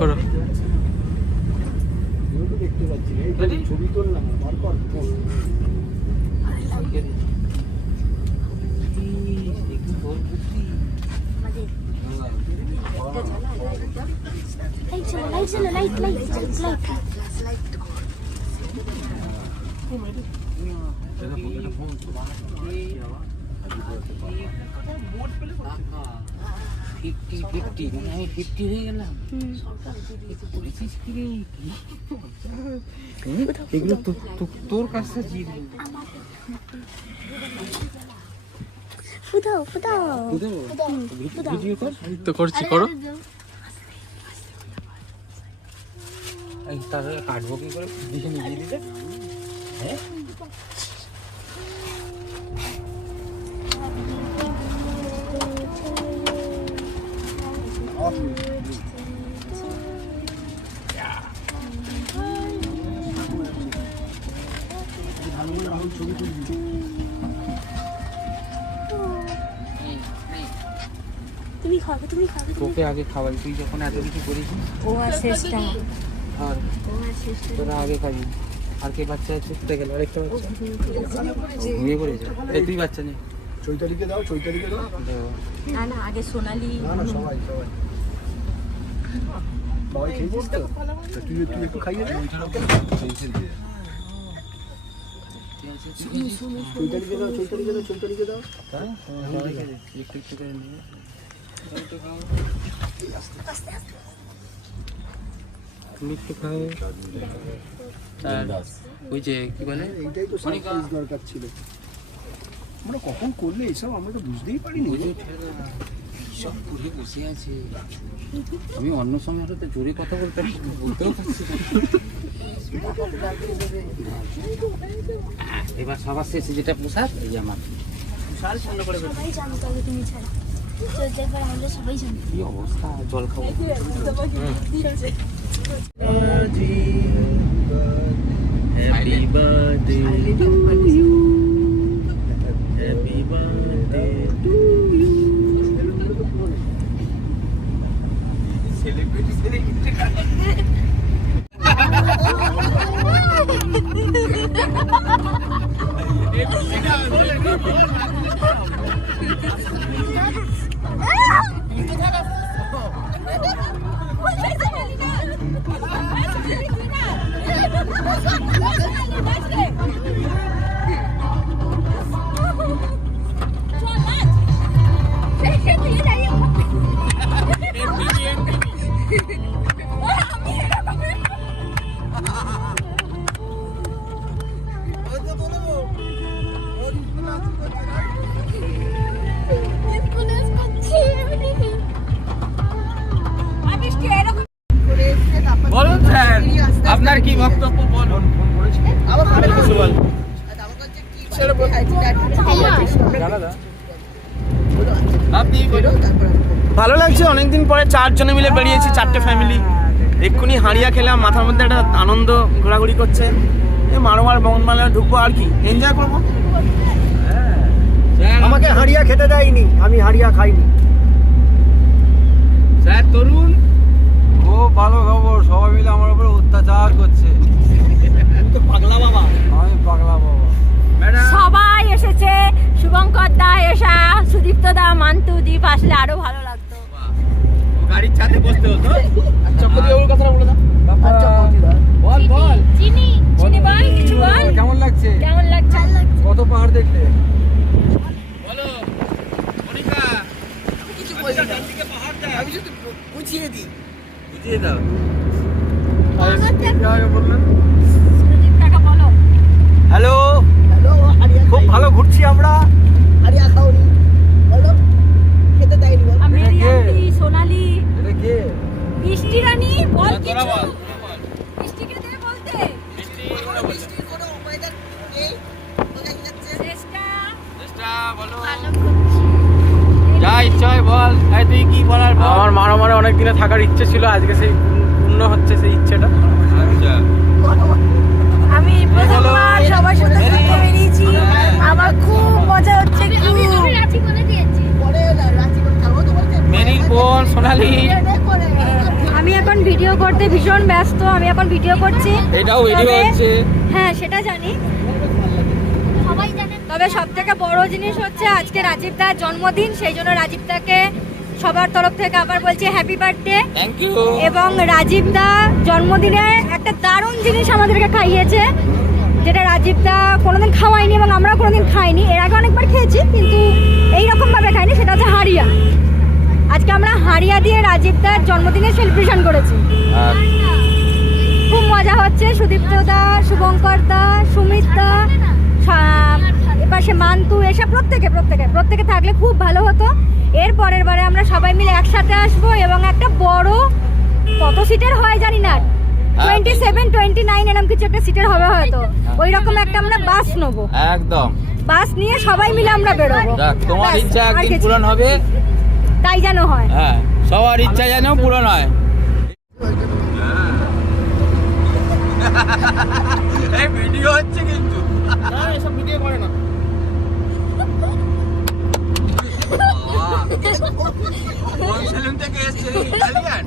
করো। দেখতে পাচ্ছি ছবি তুললাম এগুলো তোর কাছে তো করছি, করো। তাহলে কাটবো কি করে দিকে নিয়ে দিতে? হ্যাঁ তোকে আগে খাওয়াই, তুই যখন এত কিছু করিস তোরা আগে খাবি। আর কে বাচ্চা আছে? গেল আরেকটা বাচ্চা ঘুমিয়ে পড়েছে। এই তুই বাচ্চা নেই, চৈতালিকে দাও, চৈতালিকে দাও। না না, আগে সোনালি। না না, সবাই সবাই সবাই খেয়ে পড়তো। তুই একটু খাইয়ে দে। চৈতালিকে দাও, চৈতালিকে দাও, চৈতালিকে দাও। একটু একটু করে নিয়ে তুমি একটু খাও। আর ওই যে কি বলে, এইটাই তো সারপ্রাইজ দরকার ছিল। আমরা কখন করলে এসব আমরা তো বুঝতেই পারিনি। সব করে বসে আছে। আমি অন্য সময় হয়তো জোরে কথা বলতে বলতেও পারছি না। এবার সবার শেষে যেটা পোশাক, এই যে আমার কি অবস্থা, জল খাবো। Happy birthday to you. Happy birthday to you. বলুন স্যার, আপনার কি বক্তব্য বলুন। ভালো লাগছে, অনেকদিন পরে 4 জনে মিলে বেরিয়েছি, 4টে ফ্যামিলি। এক্ষুনি হাঁড়িয়া খেলাম, মাথার মধ্যে একটা আনন্দ ঘোরাঘুরি করছে। মারোয়ার বনমালা ঢুকবো, আর কি এনজয় করবো। আমাকে হাঁড়িয়া খেতে দেয়নি, আমি হাঁড়িয়া খাইনি। স্যার তরুণ, ও ভালো খবর, সবাই মিলে আমার উপরে অত্যাচার করছে। আমি তো পাগলা বাবা। আমি পাগলা বাবা। ম্যাডাম সবাই এসেছে, শুভঙ্কর দা এসা, সুদীপ্ত দা, মান্তু দীপ আসলে আরো ভালো লাগতো। গাড়ির ছাদে বসতে হতো। আচ্ছা বলি, ওর কথাটা বলে দাও। আচ্ছা বৌদিদা, বল বল চিনি চিনি বল, কিছু বল। কেমন লাগছে? কেমন লাগছে? কত পাহাড় দেখলে? বলো মনিকা, কিছু বলি না। আমি শুধু বুঝিয়ে দিই। বুঝিয়ে দাও। বললেন সুদীপ কাকা বলো। হ্যালো, হ্যালো, হাঁড়িয়া খুব খাইনি। ভালো ঘুরছি আমরা। হাঁড়িয়া খাওনি বলো, খেতে দেয়নি বলো। মেরি কে? আন্টি, সোনালি, এটা কে? বৃষ্টি রানী, বল তোরা কিছু। বল। বৃষ্টিকে দে বলতে। বৃষ্টির কোনো ওয়েদার নেই, বোঝাই যাচ্ছে। চেষ্টা বলো ভালো করছি। যা ইচ্ছা হয় বল। এই তুই কি বলার বল। আমার মারোমারে অনেক দিনে থাকার ইচ্ছে ছিল, আজকে সেই পূর্ণ হচ্ছে সেই ইচ্ছেটা। আচ্ছা আমি প্রথমবার সবার সাথে ঘুরতে বেরিয়েছি, আমার খুব মজা হচ্ছে। পরে রাঁচি করে থাকবো তো বলতে। মেরির বোন সোনালি, আমি এখন ভিডিও করতে ভীষণ ব্যস্ত, আমি এখন ভিডিও করছি। এটাও ভিডিও তবে- হচ্ছে। হ্যাঁ সেটা জানি, সবাই জানে। তবে সব থেকে বড় জিনিস হচ্ছে আজকে রাজীব দার জন্মদিন, সেই জন্য রাজীব দাকে সবার তরফ থেকে আবার বলছি হ্যাপি বার্থডে। Thank you. এবং রাজীব দা জন্মদিনে একটা দারুণ জিনিস আমাদেরকে খাইয়েছে, যেটা রাজীব দা কোনোদিন খাওয়ায়নি এবং আমরা কোনোদিন খাইনি। এর আগে অনেকবার খেয়েছি কিন্তু এইরকম ভাবে খাইনি, সেটা হচ্ছে হাড়িয়া। আজকে আমরা হাড়িয়া দিয়ে রাজীব দার জন্মদিনে সেলিব্রেশন করেছি। খুব মজা হচ্ছে। সুদীপ্ত দা, শুভঙ্কর দা, সুমিত দা, এপাশে মান্তু, এসব প্রত্যেকে থাকলে খুব ভালো হতো। এর পরের বারে আমরা সবাই মিলে একসাথে আসবো এবং একটা বড়, কত সিটের হয় জানি না, 27, 29 এরকম কিছু একটা সিটের হবে হয়তো, ওই রকম একটা আমরা বাস নেবো। একদম বাস নিয়ে সবাই মিলে আমরা বেরোবো। দেখ, তোমার ব্যাস, ইচ্ছা আর একদিন কিছু পূরণ না। হবে। তাই যেন হয়। হ্যাঁ, সবার ইচ্ছা যেন পূরণ হয়। এই ভিডিও হচ্ছে কিন্তু। না এসব ভিডিও করে না। কোন সেলুন থেকে এসেছে? ইতালিয়ান।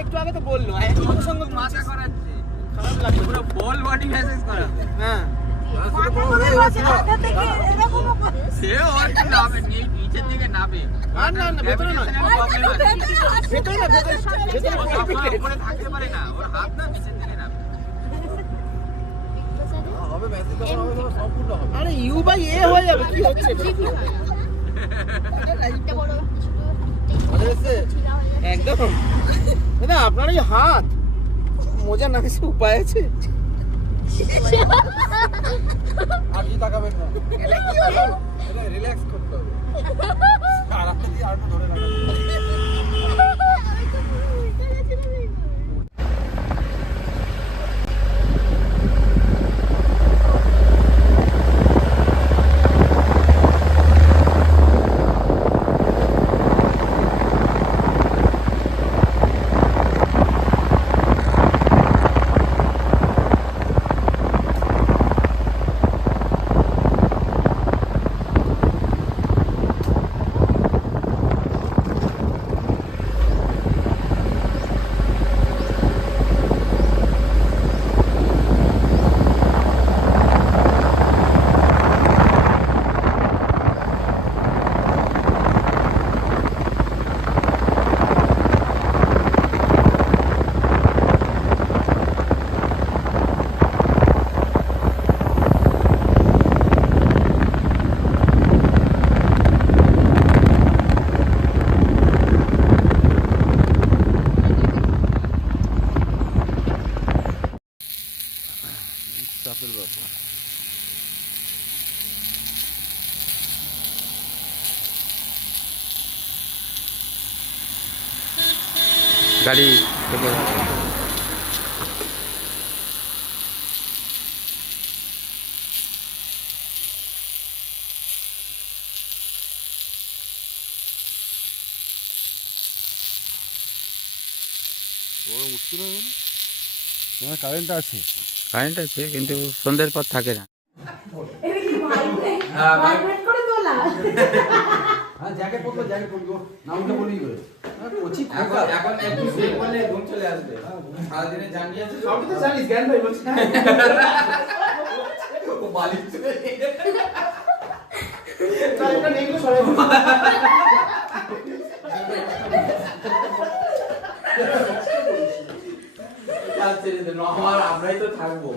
একটু আগে তো বললো মাথা করাচ্ছে। খারাপ লাগছে, পুরো বল বডি মেসেজ করা। হ্যাঁ সে ওর কি নামে নিচের দিকে নামে। না ভেতরে নয়, ভেতরে না, ভেতরে উপরে থাকতে পারে না, ওর হাত না নিচের দিকে নামে। আরে ইউ বাই এ হয়ে যাবে, কি হচ্ছে একদম। না আপনার এই হাত মোজা না কিছু উপায় আছে? আর কি তাকাবেন না, রিল্যাক্স করতে হবে। আর আপনি আর একটু ধরে রাখেন। গাড়ি কারেন্ট আছে, কারেন্ট আছে কিন্তু সন্ধ্যের পর থাকে না। হ্যাঁ জ্যাকেট পরবো, নামটা বলি কচি এখন একটু শুয়ে পড়লে ঘুম চলে আসবে। সারাদিনে জানিয়েছে সবই তো জানিস, জ্ঞান ভাই বলছি। ও বালিশ চলে তাই এটা নেই সরাই বল। আমার আমরাই তো থাকবো।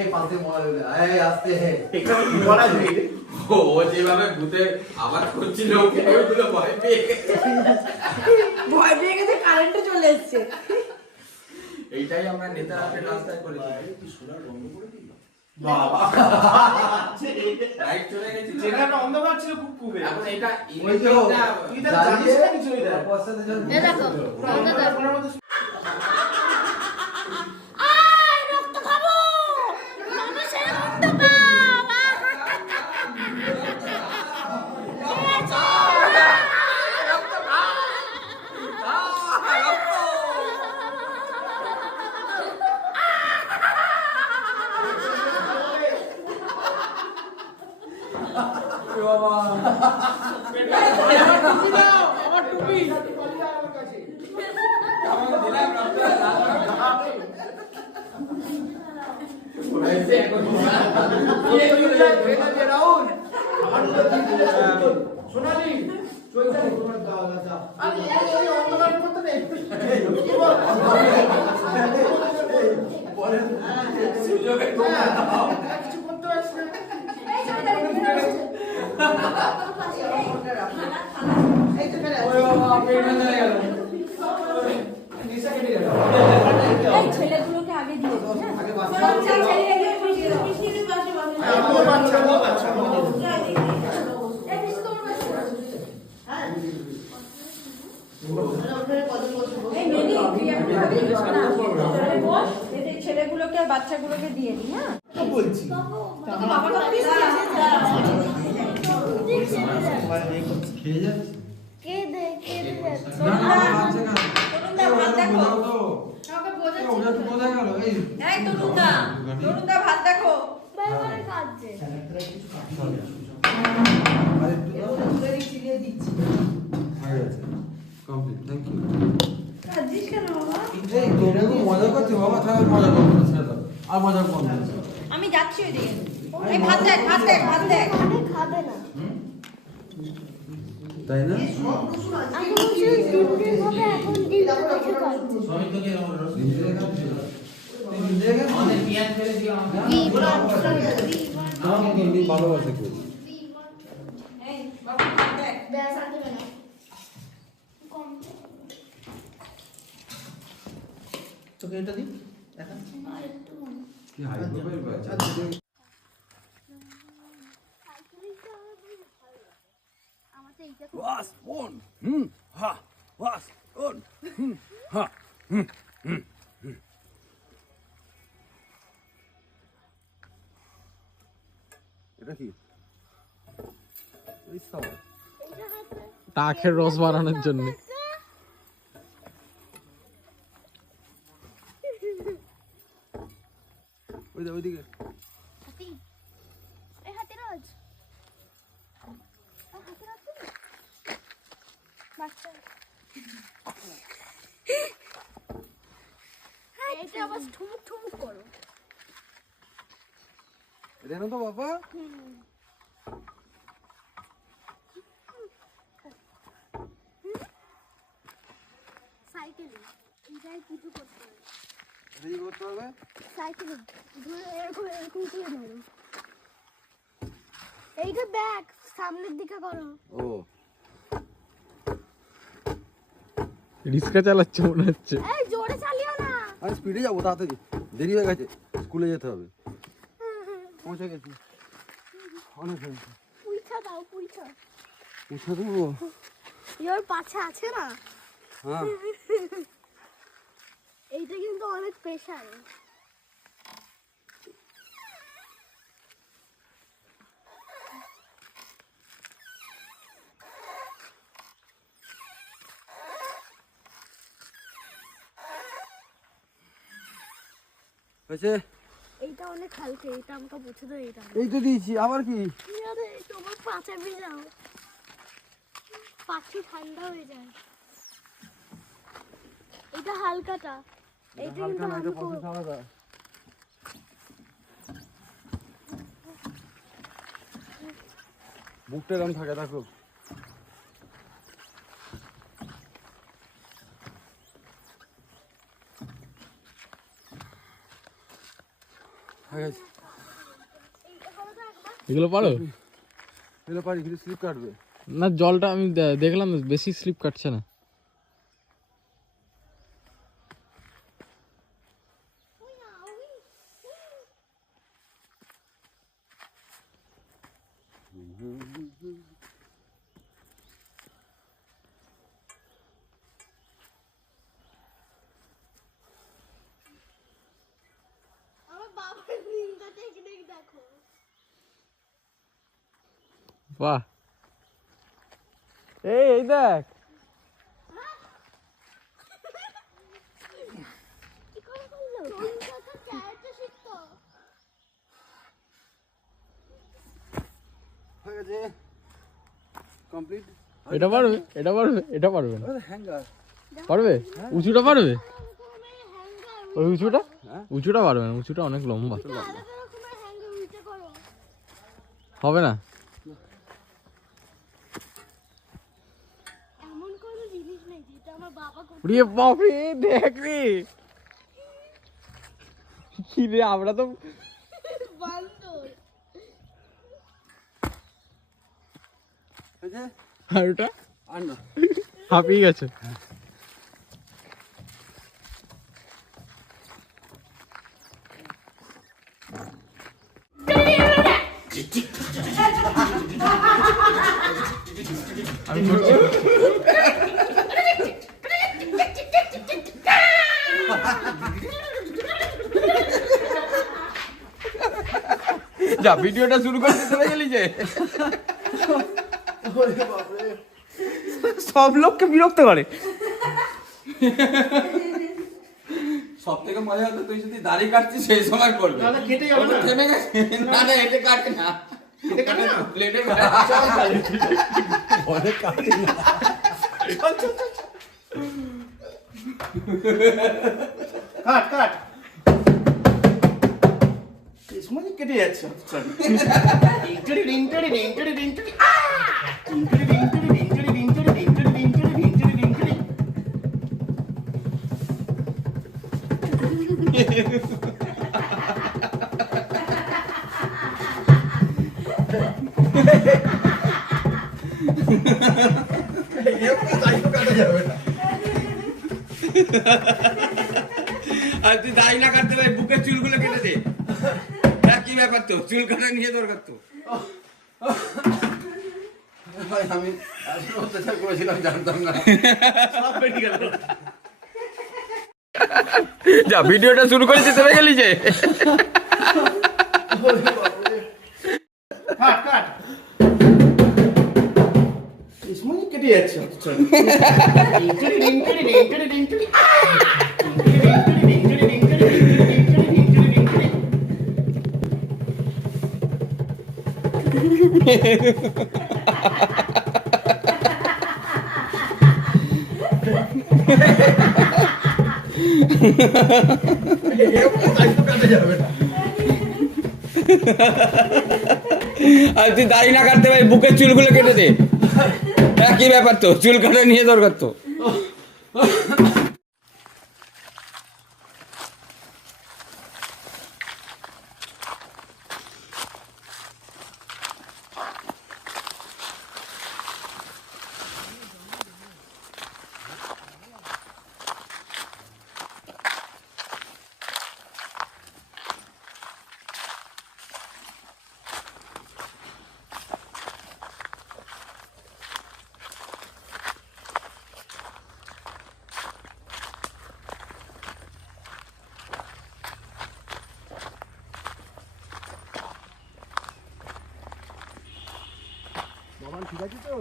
এই পাশে মোবাইল, এই আসতে হে বলা যায় ও যেভাবে ভূতে আবার করছিল ওকে ওগুলো ভয় পেয়ে গেছে। কারেন্টে চলে এসেছে। এইটাই আমরা নেতাদের রাস্তায় করেছি। বাবা লাইট চলে গেছে, যেখানে অন্ধকার ছিল খুব কুবে। এখন এটা ওই যে তুই তো জানিস না কিছু এটা। পয়সাতে জন্য এই ছেলেগুলোকে আগে দিয়ে দাও, হ্যাঁ? এই মেনি, তুই একটা খাবি? না, তাহলে বস, এই ছেলেগুলোকে আর বাচ্চাগুলোকে দিয়ে দিই, হ্যাঁ? বলছি তো বাবা কথা দিস না। খেয়ে যাচ্ছে কে দে যাচ্ছে তরুণদা, ভাত দেখো। ওটা তো কোথায় গেল এই এই তরুণদা, ভাত দেখো। বারবার কাঁদছে আর একটু দাও হয়ে গেছে কমপ্লিট থ্যাংক ইউ কাঁদছিস কেন বাবা? এই তোমরা তো মজা করছো বাবা তাহলে মজা করবো না ছেড়ে দাও আর মজা করবো না আমি যাচ্ছি ওইদিকে। এই ভাত দেখ, ভাত দেখ, ভাত দেখ। খাবে না তাই না আমি বলছি ডিম হবে এখন ডিম দেখে কাঁদছে ভালোবাসে খুব এই বাবা, ভাত দেখ। ব্যাস আর দেবে না তোকে এটা দিই দেখা কি হাই প্রোফাইল বাচ্চা আমার তো এইটা Was on. Ha. Was on. Ha. এটা কি? এই সব এইটা হাতে টাকের রস বানানোর জন্য। ওইদিকে হাতি এই হাতি রাজ হাতি রাজ বাচ্চা এটা আবার ঠুমুক ঠুমুক করো এটা না তো বাবা সাইকেলিং এটাই কিছু করতে হবে এটা কি করতে হবে সাইকেলিং ধরে এরকম এরকম করে ধরো এইটা ব্যাক সামনের দিকে করো ও রিক্সা চালাচ্ছে মনে হচ্ছে। এই জোরে চালিও না আমি স্পিডে যাবো তাড়াতাড়ি দেরি হয়ে গেছে স্কুলে যেতে হবে পৌঁছে গেছি অনেক হয়েছে পুইছা দাও পুইছা পৌঁছে দেবো ইওর পাছে আছে না হ্যাঁ এইটা কিন্তু অনেক প্রেশার হয়েছে এইটা অনেক হালকা এটা আমাকে বুঝে দাও এইটা এই তো দিয়েছি আবার কি আরে তোমার পাছে ভিজাও পাখি ঠান্ডা হয়ে যায় এটা হালকাটা এইটা কিন্তু হালকা না আমি এটা প্রসেস আলাদা বুকটা এরকম থাকে দেখো হয়ে গেছে এগুলো পারো এগুলো পারি কিন্তু স্লিপ কাটবে না? জলটা আমি দেখলাম বেশি স্লিপ কাটছে না। আমার বাবার নিন্দা টেকনিক দেখো বাহ, এই দেখ কি করে করলো তুমি তো ক্যারেক্টার শিখতো হয়ে গেছে কমপ্লিট। এটা পারবে, এটা পারবে, এটা পারবে না। হ্যাঙ্গার পারবে? উঁচুটা পারবে? ওই উঁচুটা? উঁচুটা পারবে না, উঁচুটা অনেক লম্বা। হবে না? এমন কোনো জিনিস নেই যেটা আমার বাবা করতে রে বাপরে, দেখ রে কি রে, আমরা তো বান্দর। এই যে আর ওটা আর না হাঁপিয়ে গেছে। আমি করছি। যা ভিডিওটা শুরু করতে চলে গেলি যে। সব লোককে বিরক্ত করে। সব থেকে মজা হতো তুই যদি দাড়ি কাটছিস সেই সময় করবি। না, কেটে যাবে না। থেমে গেছে। না না, এটা কাটে না। এটা কাটে না? প্লেটে কাট কাট। এই সময় কেটে যাচ্ছে। ইন্টারি ইন্টারি ইন্টারি ইন্টারি ইন্টারি ইন্টারি ইন্টারি ইন্টারি ইন্টারি ইন্টারি ইন্টারি ইন্টারি। আর তুই দাড়ি না কাটতে পারি, বুকের চুলগুলো কেটে দে। কি ব্যাপার তো, চুল কাটা নিয়ে দরকার তো। ভাই আমি আসলে অত্যাচার করেছিলাম, জানতাম না। সব বেরিয়ে গেল। যা ভিডিওটা শুরু করেছি চলে গেলি যে। কাট কাট। এই সময় কেটে যাচ্ছে। ইন্টারি ইন্টারি ইন্টারি ইন্টারি ইন্টারি ইন্টারি ইন্টারি ইন্টারি ইন্টারি। আর তুই দাড়ি না কাটতে পারি, বুকের চুলগুলো কেটে দে। কি ব্যাপার তো, চুল কাটা নিয়ে দরকার তো। ঠিক আছে তো?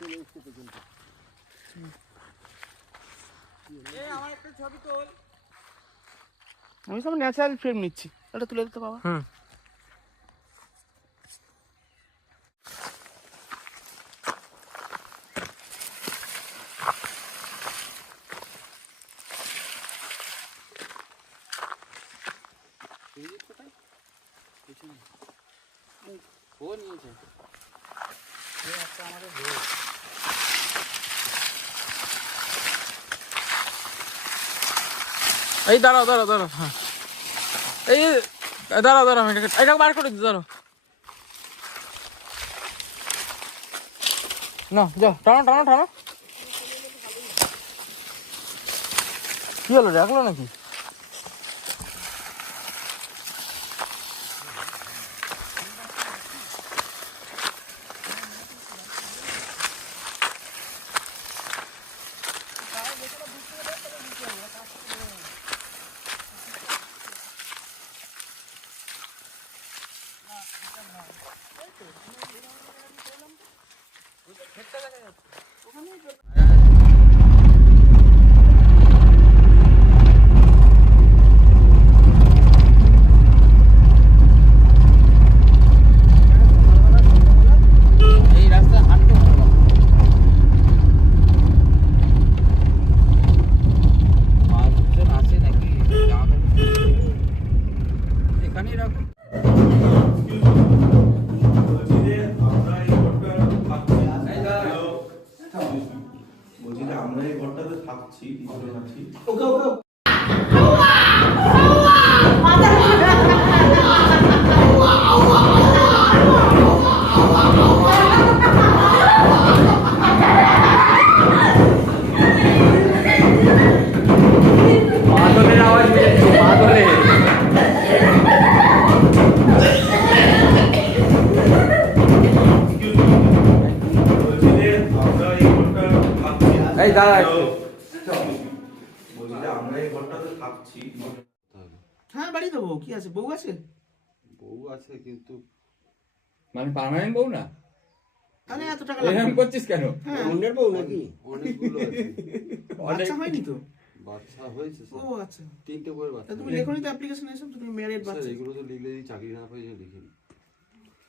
চলে এসছে পর্যন্ত। আমি সব ন্যাচারাল ফ্রেম নিচ্ছি, ওটা তুলে দিতে বাবা। হুম। ও নিয়েছে। এই দাঁড়াও দাঁড়াও দাঁড়াও, হ্যাঁ এই দাঁড়াও দাঁড়াও, আমি এটা বার করে দিই, দাঁড়াও। না যাও, টানো টানো টানো। কি হলো, রাখলো নাকি? এই রাস্তা হাঁটতে ভালো লাগে। মানুষজন আসে নাকি এখানেই রাখো। বলছি যে আমরা এই ঘরটাতে থাকছি, তিনজন আছি। পাগলের আওয়াজ পেয়েছি, পাগলের। বলছি যে আমরা এই ঘরটাতে থাকছি। এই দাঁড়া একটু। বলছি যে আমরা এই ঘরটাতে থাকছি। হ্যাঁ বাড়ি দেবো, কি আছে, বউ আছে। বউ আছে কিন্তু মানে পার্মানেন্ট বউ না? তাহলে এত টাকা এরকম লাগবে। করছিস কেন? হ্যাঁ, অন্যের বউ নাকি? অনেকগুলো আছে। বাচ্চা হয়নি তো? বাচ্চা হয়েছে ও স্যার, আচ্ছা, 3টে করে বাচ্চা। তা তুমি লেখনি তো অ্যাপ্লিকেশন এসব, তুমি ম্যারিড স্যার বাচ্চা। এগুলো তো লিখলে চাকরি না পেয়ে যে লিখিনি।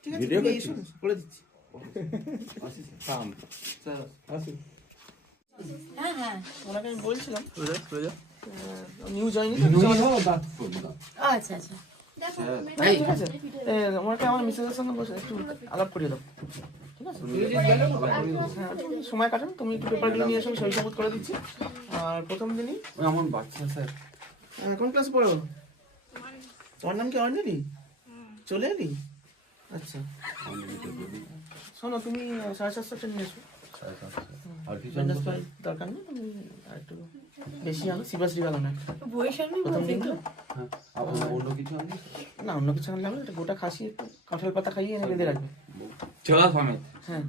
ঠিক আছে, ভিডিও তুমি করছিস? এসো না, করে দিচ্ছি। আসি স্যার। থাম। স্যার ওনাকে আমি বলছিলাম নিউজ হয়নি। আচ্ছা আচ্ছা ঠিক আছে, ওনাকে আমার মিসেসের সঙ্গে বসে একটু আলাপ করিয়ে দাও, ঠিক আছে? হ্যাঁ, তুমি সময় কাটান, তুমি একটু পেপারগুলো নিয়ে এসো, সই সাবুত করে দিচ্ছি। আর প্রথম দিনই আমার বাচ্চা স্যার। কোন ক্লাসে পড়ো? তোমার নাম কি অর্ণিলি? চলে এলি? আচ্ছা শোনো, তুমি 750 ট্রেন নিয়ে এসো। আর কিছু ব্যান্ডেজ পাই দরকার নেই, তুমি একটু বেশি আনো, শিবাশ্রী গেল না প্রথম দিন তো। হ্যাঁ, আবার অন্য কিছু আনলি? না, অন্য কিছু আনলে হবে না, একটা গোটা খাসি একটু কাঁঠাল পাতা খাইয়ে এনে বেঁধে রাখবে। চলা সমেত। হ্যাঁ,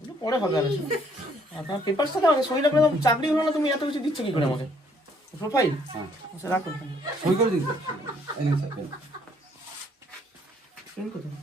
ওগুলো পরে হবে আর কিছু। আপনার পেপারসটা দাও, সই রাখলে তো চাকরি হলো না, তুমি এত কিছু দিচ্ছ কি করে আমাকে? প্রোফাইল হ্যাঁ, আচ্ছা রাখো, সই করে দিন স্যার। এই নিন স্যার, পেন। পেন কোথায়?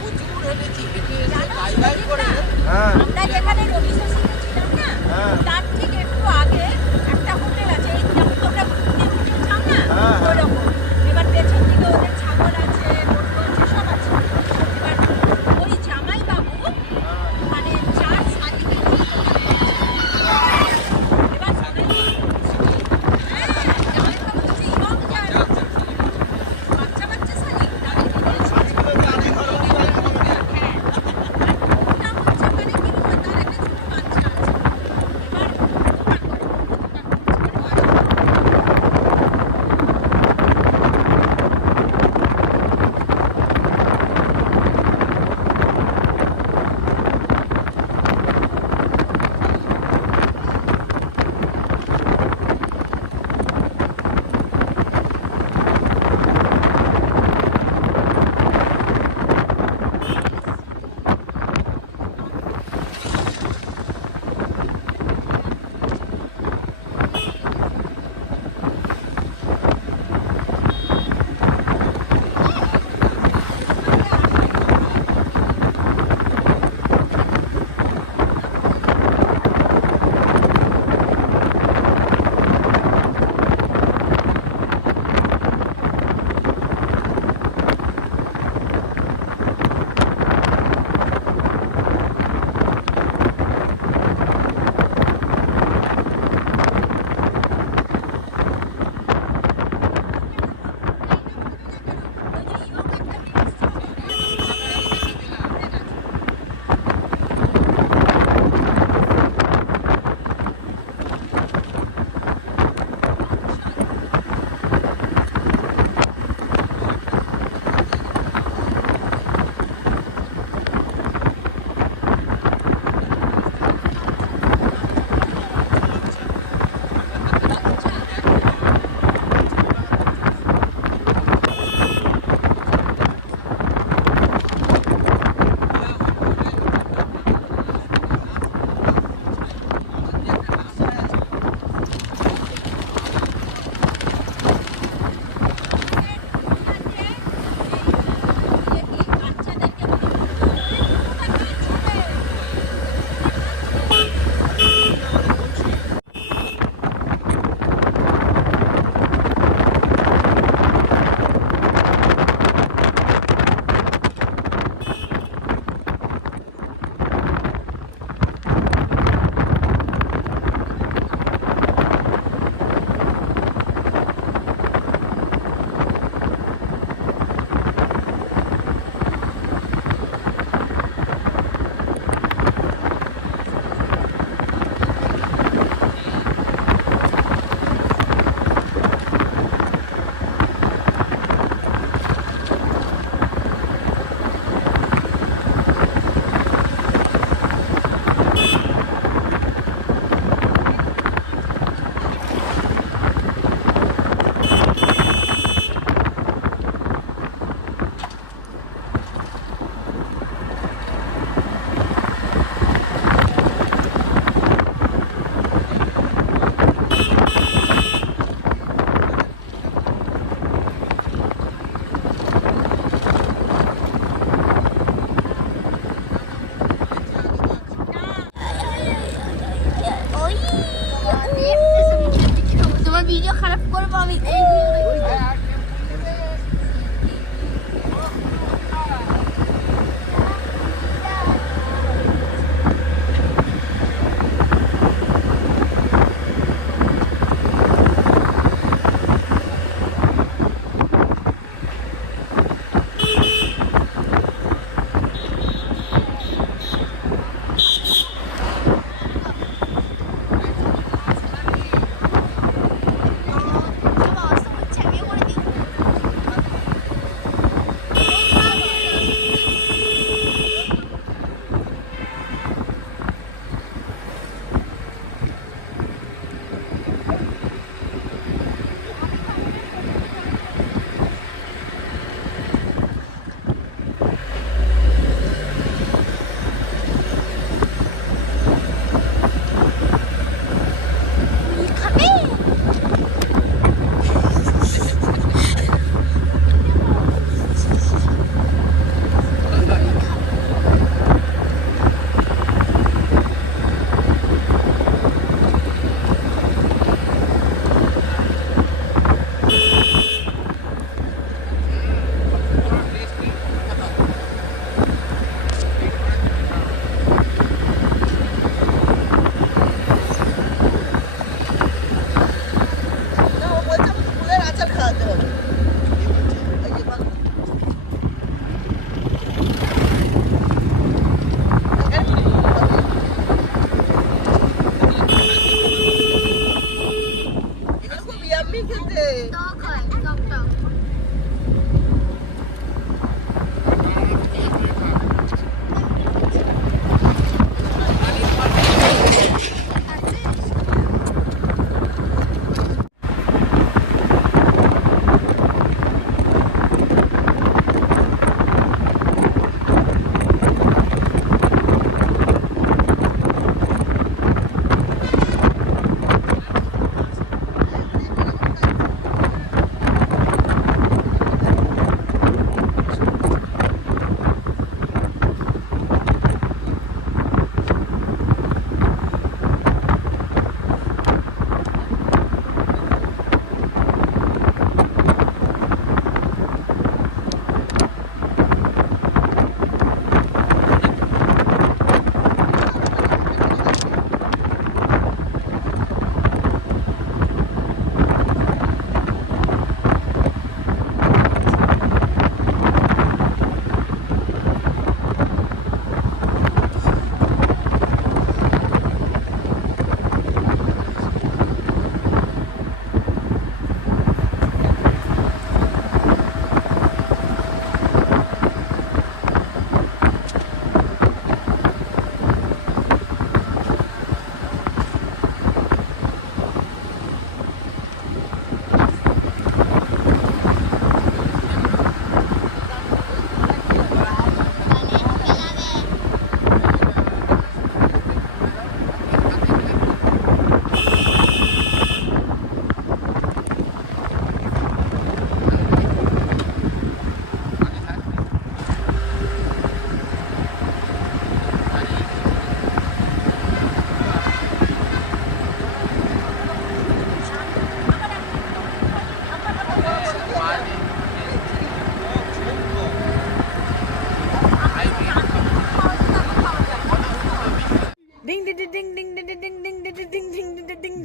প্রচুর হেঁটেছি, হেঁটে এসে গাই গাই করে আমরা যেখানে রবি শশীতে ছিলাম না, তার ঠিক একটু আগে একটা হোটেল আছে, এই যেমন তোমরা ঘুরতে হোটেল যাও না, ওরকম। এবার পেছন দিকে ওদের ছাগল আছে, গরু আছে, সব আছে। এবার ওই জামাই বাবু মানে 4 শালিকে নিয়ে এবার সবাই জামাই বাবু হচ্ছে ইয়ং বাচ্চা বাচ্চা শালিক, তাদের ওটা হচ্ছে মানে কি বলবো, তার একটা ছোট বাচ্চা আছে। এবার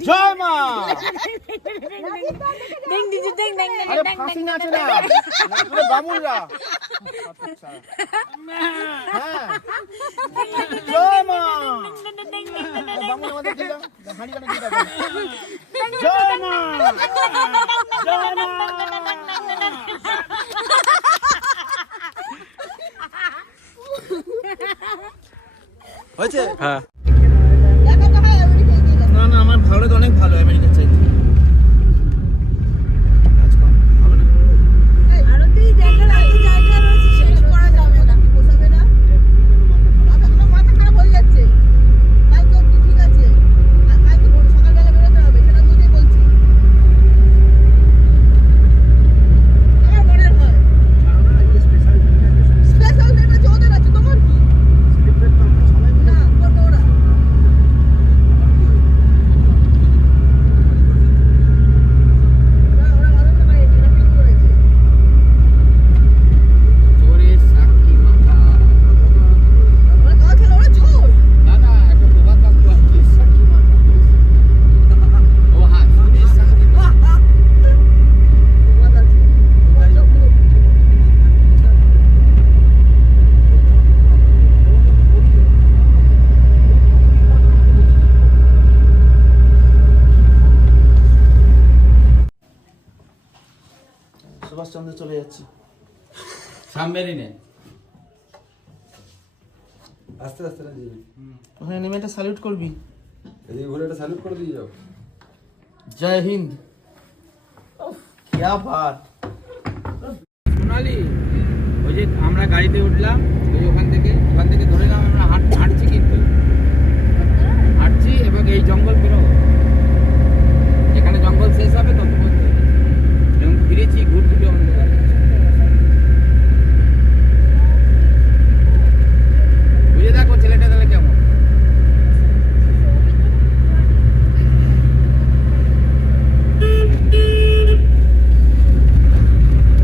জয় মা। Ding ding ding ding ding আরে ফাঁসি নাচে না, নাচবে বামুনরা। হ্যাঁ, জয় মা। বামুন আমাদের দিয়ে দাও, হাঁড়ি কানে দিয়ে দাও। জয় মা, জয় মা। হয়েছে? হ্যাঁ না না, আমার ভালো লাগে, অনেক ভালো আমেরিকার চাইতে। সুভাষচন্দ্র চলে যাচ্ছি। সাবমেরিনে আস্তে আস্তে না যাবি, ওখানে নেমে একটা স্যালুট করবি। এদিকে ঘুরে একটা স্যালুট করে দিয়ে যাও। জয় হিন্দ। क्या बात। সোনালি, ওই যে আমরা গাড়িতে উঠলাম, ওই ওখান থেকে ধরে নাম আমরা হাঁটছি, কিন্তু হাঁটছি এবং এই জঙ্গল বেরোবো, এখানে জঙ্গল শেষ হবে ততক্ষণ এবং ফিরেছি ঘুরছি অন্ধকার। বুঝে দেখো ছেলেটা তাহলে কেমন।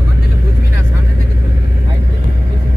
ওখান থেকে বুঝবি না, সামনে থেকে চলবি, সাইড থেকে বেশি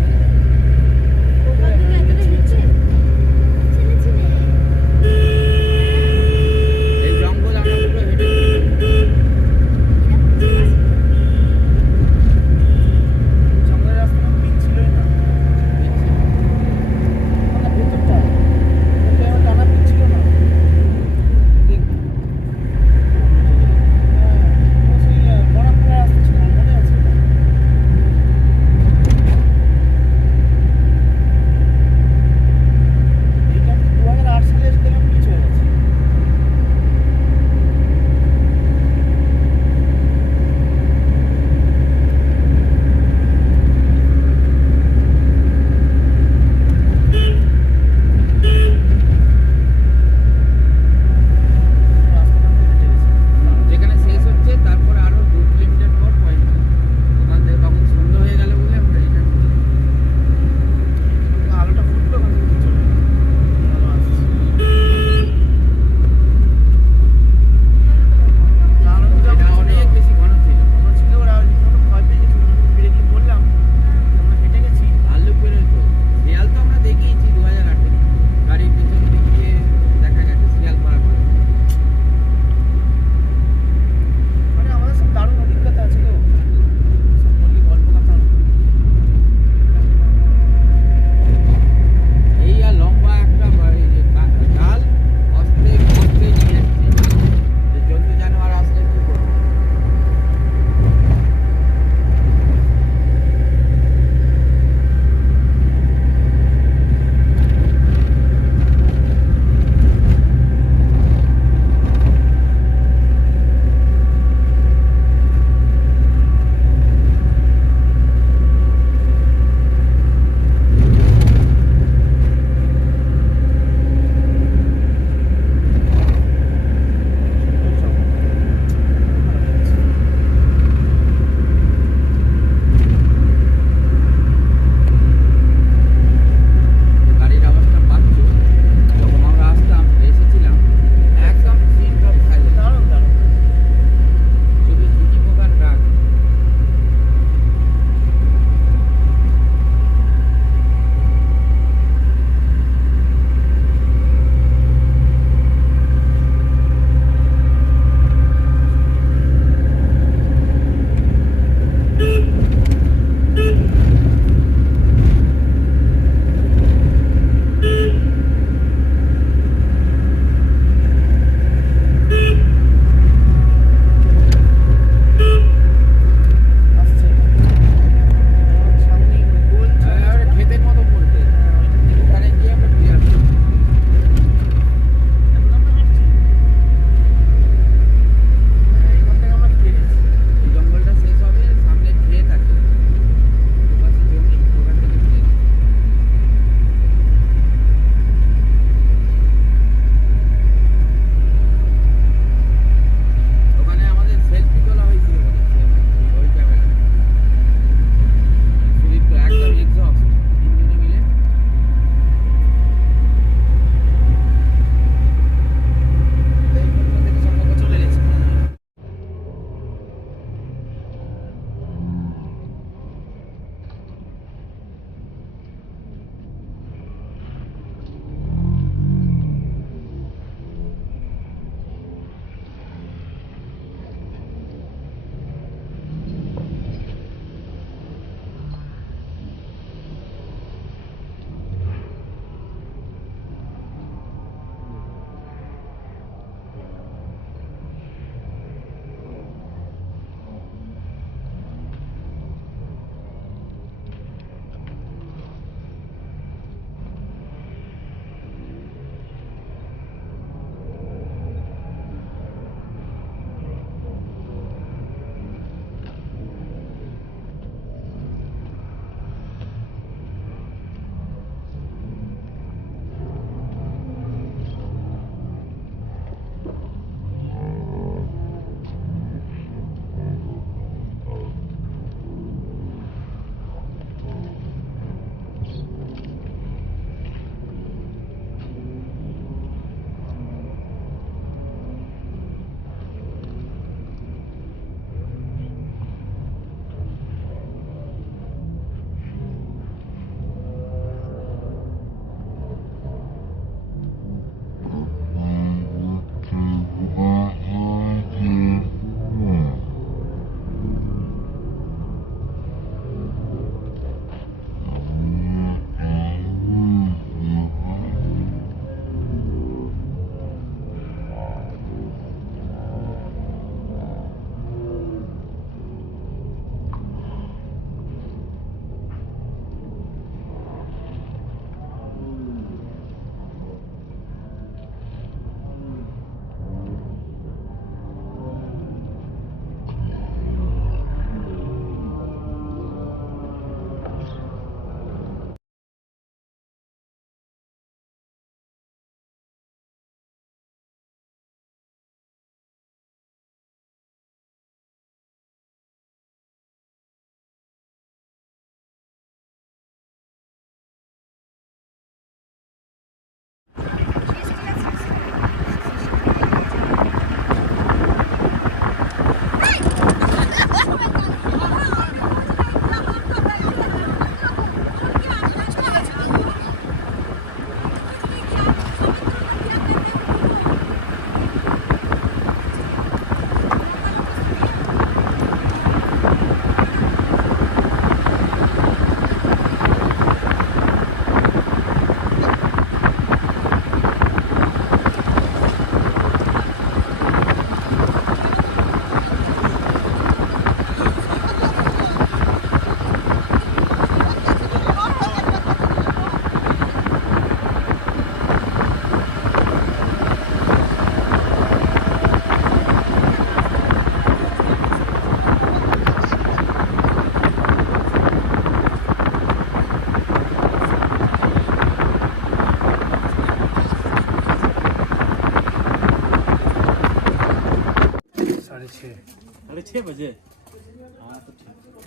6 बजे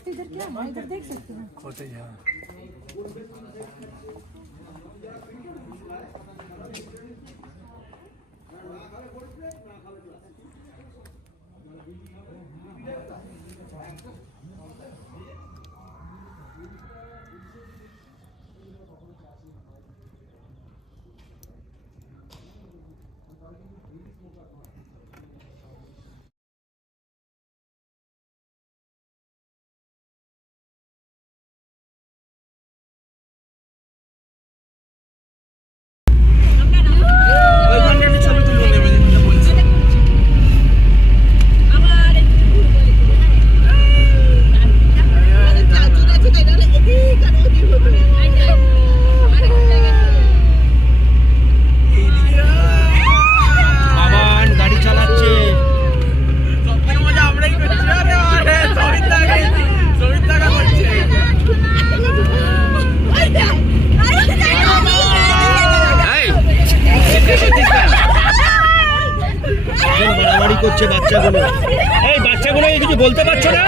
इधर क्या है इधर देख सकते हैं होते हैं করছে বাচ্চাগুলো। এই বাচ্চাগুলো কিছু বলতে পারছো না?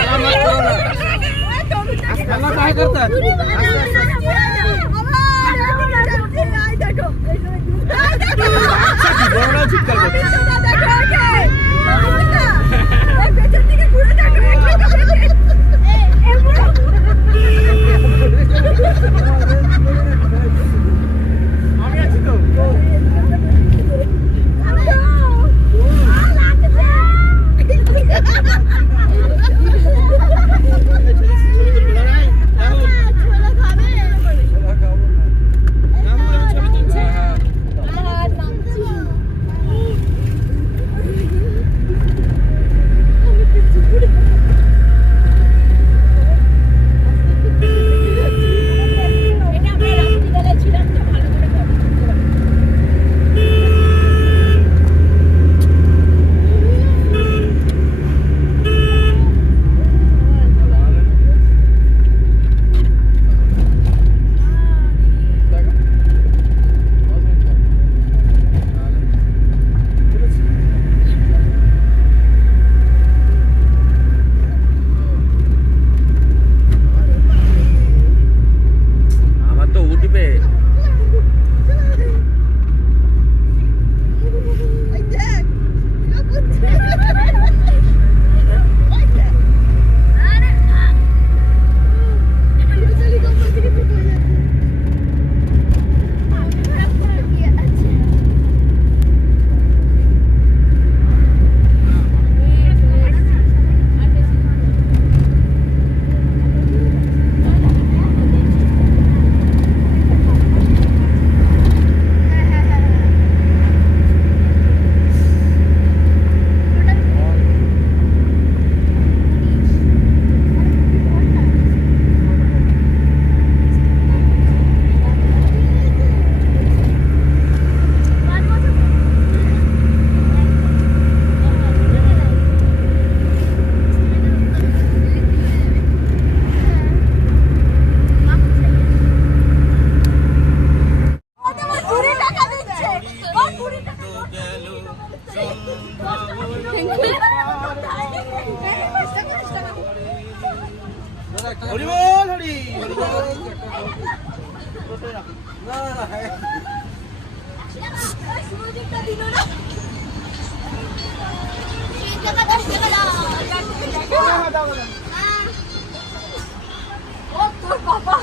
ও তোর বাবা